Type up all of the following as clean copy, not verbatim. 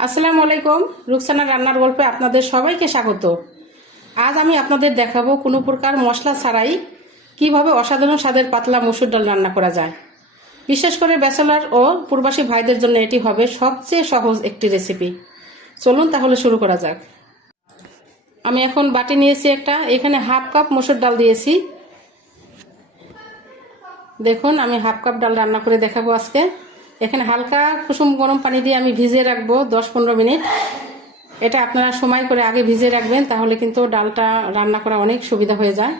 আসসালামু আলাইকুম। রুকসানা রান্নার গল্পে আপনাদের সবাইকে স্বাগত। আজ আমি আপনাদের দেখাবো কোনো প্রকার মশলা ছাড়াই কিভাবে অসাধারণ স্বাদের পাতলা মসুর ডাল রান্না করা যায়। বিশেষ করে ব্যাচেলর ও প্রবাসী ভাইদের জন্য এটি হবে সবচেয়ে সহজ একটি রেসিপি। চলুন তাহলে শুরু করা যাক। আমি এখন বাটি নিয়েছি একটা, এখানে হাফ কাপ মসুর ডাল দিয়েছি। দেখুন আমি হাফ কাপ ডাল রান্না করে দেখাবো আজকে। এখানে হালকা কুসুম গরম পানি দিয়ে আমি ভিজিয়ে রাখবো 10-15 মিনিট। এটা আপনারা সময় করে আগে ভিজিয়ে রাখবেন, তাহলে কিন্তু ডালটা রান্না করা অনেক সুবিধা হয়ে যায়।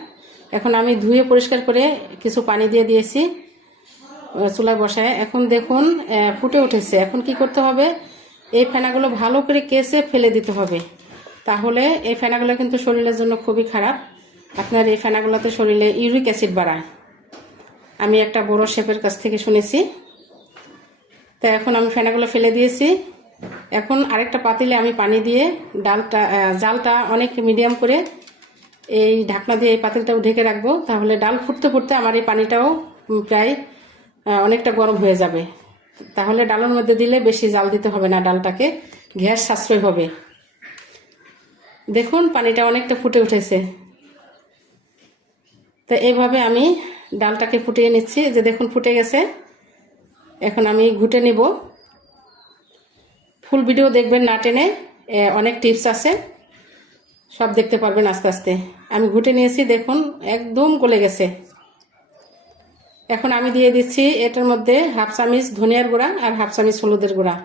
এখন আমি ধুয়ে পরিষ্কার করে কিছু পানি দিয়ে দিয়েছি চুলায় বসায়। এখন দেখুন ফুটে উঠেছে। এখন কি করতে হবে, এই ফেনাগুলো ভালো করে কেসে ফেলে দিতে হবে। তাহলে এই ফেনাগুলো কিন্তু শরীরের জন্য খুবই খারাপ। আপনার এই ফেনাগুলোতে শরীরে ইউরিক অ্যাসিড বাড়ায়, আমি একটা বড় শেফের কাছ থেকে শুনেছি। তো এখন আমি ফেনাগুলো ফেলে দিয়েছি। এখন আরেকটা পাতিলে আমি পানি দিয়ে জালটা অনেক মিডিয়াম করে এই ঢাকনা দিয়ে এই পাতিলটাও ঢেকে রাখবো। তাহলে ডাল ফুটতে ফুটতে আমার এই পানিটাও প্রায় অনেকটা গরম হয়ে যাবে। তাহলে ডালের মধ্যে দিলে বেশি জাল দিতে হবে না, ডালটাকে গ্যাস সাশ্রয় হবে। দেখুন পানিটা অনেকটা ফুটে উঠেছে। তো এইভাবে আমি ডালটাকে ফুটিয়ে নিচ্ছি। যে দেখুন ফুটে গেছে। এখন আমি ঘুটে নিব। ফুল ভিডিও দেখবেন না টেনে, অনেক টিপস আছে, সব দেখতে পারবেন আস্তে আস্তে। আমি ঘুটে নিয়েছি, দেখুন একদম গলে গেছে। এখন আমি দিয়ে দিচ্ছি এটার মধ্যে হাফ চামচ ধনিয়ার গুঁড়া আর হাফ চামচ হলুদের গুঁড়া।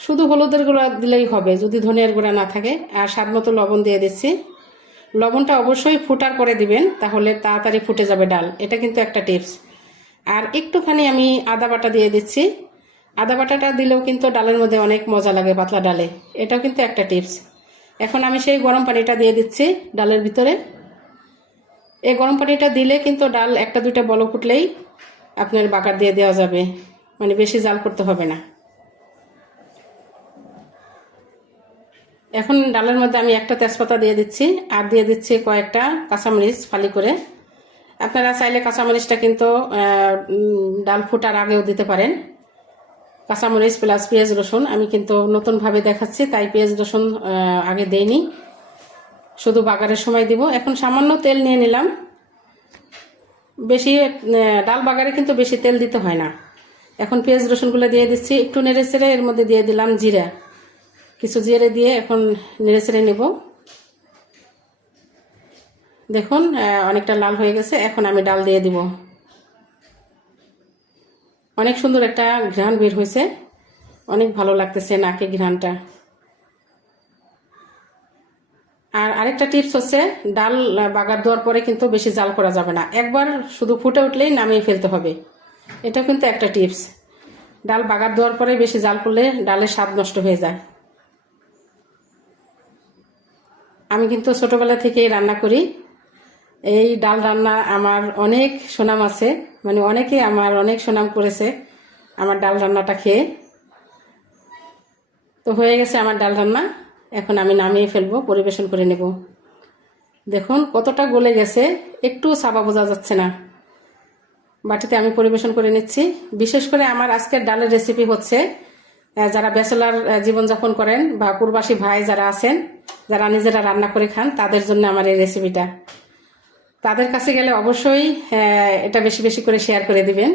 শুধু হলুদের গুঁড়া দিলেই হবে যদি ধনিয়ার গুঁড়া না থাকে। আর স্বাদ মতো লবণ দিয়ে দিচ্ছি। লবণটা অবশ্যই ফুটার পরে দিবেন, তাহলে তাড়াতাড়ি ফুটে যাবে ডাল। এটা কিন্তু একটা টিপস। আর একটুখানি আমি আদা বাটা দিয়ে দিচ্ছি। আদা বাটাটা দিলেও কিন্তু ডালের মধ্যে অনেক মজা লাগে পাতলা ডালে, এটাও কিন্তু একটা টিপস। এখন আমি সেই গরম পানিটা দিয়ে দিচ্ছি ডালের ভিতরে। এই গরম পানিটা দিলে কিন্তু ডাল একটা দুইটা বলক উঠলেই আপনার বাগার দিয়ে দেওয়া যাবে, মানে বেশি জাল করতে হবে না। এখন ডালের মধ্যে আমি একটা তেজপাতা দিয়ে দিচ্ছি, আর দিয়ে দিচ্ছি কয়েকটা কাঁচামরিচ ফালি করে। আপনারা চাইলে কাঁচামরিচটা কিন্তু ডাল ফুটার আগেও দিতে পারেন। কাঁচামরিচ প্লাস পেঁয়াজ রসুন, আমি কিন্তু নতুনভাবে দেখাচ্ছি তাই পেঁয়াজ রসুন আগে দেইনি, শুধু বাগারের সময় দিব। এখন সামান্য তেল নিয়ে নিলাম। বেশি ডাল বাগারে কিন্তু বেশি তেল দিতে হয় না। এখন পেঁয়াজ রসুনগুলো দিয়ে দিচ্ছি, একটু নেড়ে চেড়ে এর মধ্যে দিয়ে দিলাম জিরা, কিছু জিরে দিয়ে এখন নেড়ে চেড়ে নেব। দেখুন অনেকটা লাল হয়ে গেছে। এখন আমি ডাল দিয়ে দিব। অনেক সুন্দর একটা ঘ্রাণ বের হয়েছে, অনেক ভালো লাগতেছে নাকে ঘ্রাণটা। আর আরেকটা টিপস হচ্ছে, ডাল বাগার দেওয়ার পরে কিন্তু বেশি জাল করা যাবে না, একবার শুধু ফুটে উঠলেই নামিয়ে ফেলতে হবে। এটা কিন্তু একটা টিপস। ডাল বাগার দেওয়ার পরে বেশি জাল করলে ডালের স্বাদ নষ্ট হয়ে যায়। আমি কিন্তু ছোটবেলা থেকেই রান্না করি। এই ডাল রান্না আমার অনেক সুনাম আছে, মানে অনেকে আমার অনেক সুনাম করেছে আমার ডাল রান্নাটা খেয়ে। তো হয়ে গেছে আমার ডাল রান্না। এখন আমি নামিয়ে ফেলবো, পরিবেশন করে নেব। দেখুন কতটা গলে গেছে, একটু সাবা বোঝা যাচ্ছে না। বাটিতে আমি পরিবেশন করে নিচ্ছি। বিশেষ করে আমার আজকের ডালের রেসিপি হচ্ছে যারা ব্যাচেলার জীবনযাপন করেন বা প্রবাসী ভাই যারা আছেন, যারা নিজেরা রান্না করে খান, তাদের জন্য আমার এই রেসিপিটা। তাদের কাছে গেলে অবশ্যই এটা বেশি বেশি করে শেয়ার করে দিবেন,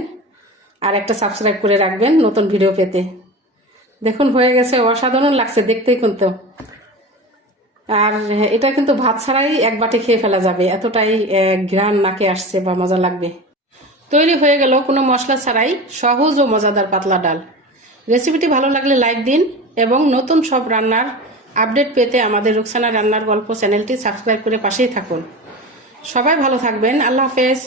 আর একটা সাবস্ক্রাইব করে রাখবেন নতুন ভিডিও পেতে। দেখুন হয়ে গেছে, অসাধারণ লাগছে দেখতেই কিন্তু। আর এটা কিন্তু ভাত ছাড়াই এক বাটি খেয়ে ফেলা যাবে, এতটাই ঘ্রাণ নাকে আসছে বা মজা লাগবে। তৈরি হয়ে গেল কোনো মশলা ছাড়াই সহজ ও মজাদার পাতলা ডাল। রেসিপিটি ভালো লাগলে লাইক দিন এবং নতুন সব রান্নার আপডেট পেতে আমাদের রুকসানা রান্নার গল্প চ্যানেলটি সাবস্ক্রাইব করে পাশেই থাকুন। সবাই ভালো থাকবেন। আল্লাহ হাফেজ।